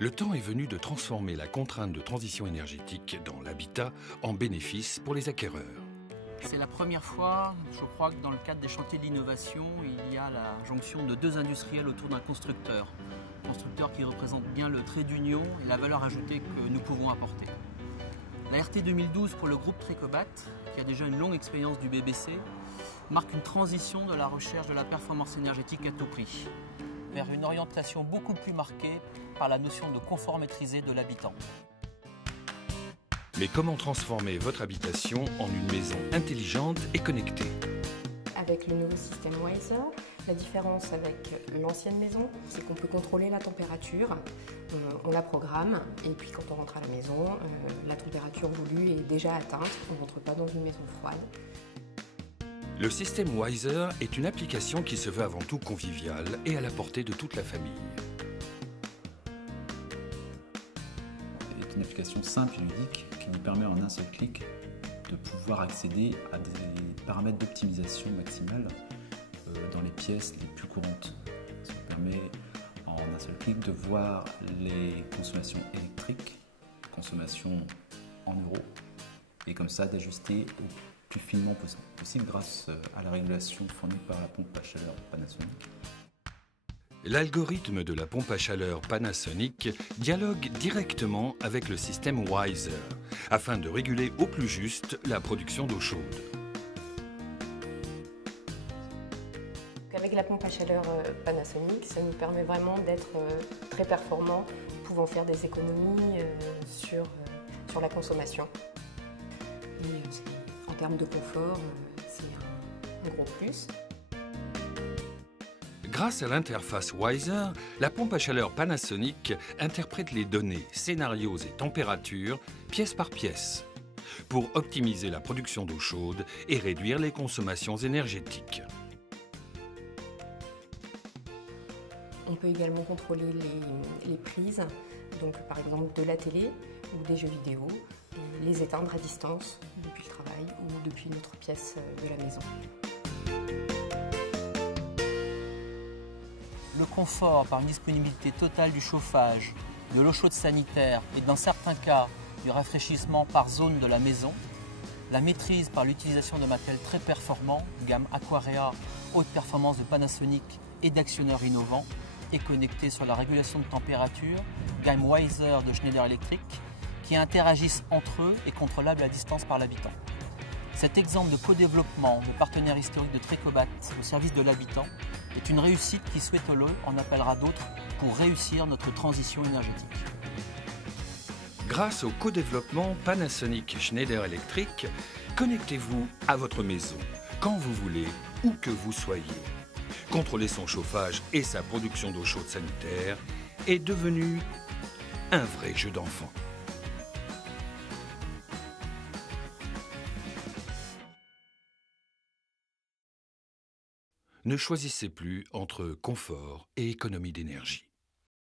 Le temps est venu de transformer la contrainte de transition énergétique dans l'habitat en bénéfice pour les acquéreurs. C'est la première fois, je crois, que dans le cadre des chantiers d'innovation, il y a la jonction de deux industriels autour d'un constructeur. Constructeur qui représente bien le trait d'union et la valeur ajoutée que nous pouvons apporter. La RT 2012 pour le groupe Trecobat, qui a déjà une longue expérience du BBC, marque une transition de la recherche de la performance énergétique à tout prix, vers une orientation beaucoup plus marquée par la notion de confort maîtrisé de l'habitant. Mais comment transformer votre habitation en une maison intelligente et connectée? Avec le nouveau système Wiser, la différence avec l'ancienne maison, c'est qu'on peut contrôler la température, on la programme, et puis quand on rentre à la maison, la température voulue est déjà atteinte, on ne rentre pas dans une maison froide. Le système Wiser est une application qui se veut avant tout conviviale et à la portée de toute la famille. C'est une application simple et ludique qui nous permet en un seul clic de pouvoir accéder à des paramètres d'optimisation maximale dans les pièces les plus courantes. Ça nous permet en un seul clic de voir les consommations électriques, consommations en euros, et comme ça d'ajuster au plus finement possible grâce à la régulation fournie par la pompe à chaleur Panasonic. L'algorithme de la pompe à chaleur Panasonic dialogue directement avec le système Wiser afin de réguler au plus juste la production d'eau chaude. Avec la pompe à chaleur Panasonic, ça nous permet vraiment d'être très performants, pouvant faire des économies sur la consommation. Et en termes de confort, c'est un gros plus. Grâce à l'interface Wiser, la pompe à chaleur Panasonic interprète les données, scénarios et températures pièce par pièce pour optimiser la production d'eau chaude et réduire les consommations énergétiques. On peut également contrôler les prises, donc par exemple de la télé ou des jeux vidéo, et les éteindre à distance depuis le travail ou depuis une autre pièce de la maison. Le confort par une disponibilité totale du chauffage, de l'eau chaude sanitaire et dans certains cas du rafraîchissement par zone de la maison, la maîtrise par l'utilisation de matériel très performant, gamme Aquarea, haute performance de Panasonic et d'actionneurs innovants, et connecté sur la régulation de température, gamme Wiser de Schneider Electric, qui interagissent entre eux et contrôlables à distance par l'habitant. Cet exemple de co-développement de partenaires historiques de Trecobat au service de l'habitant est une réussite qui, souhaitons-le, en appellera d'autres pour réussir notre transition énergétique. Grâce au co-développement Panasonic Schneider Electric, connectez-vous à votre maison, quand vous voulez, où que vous soyez. Contrôler son chauffage et sa production d'eau chaude sanitaire est devenu un vrai jeu d'enfant. Ne choisissez plus entre confort et économie d'énergie.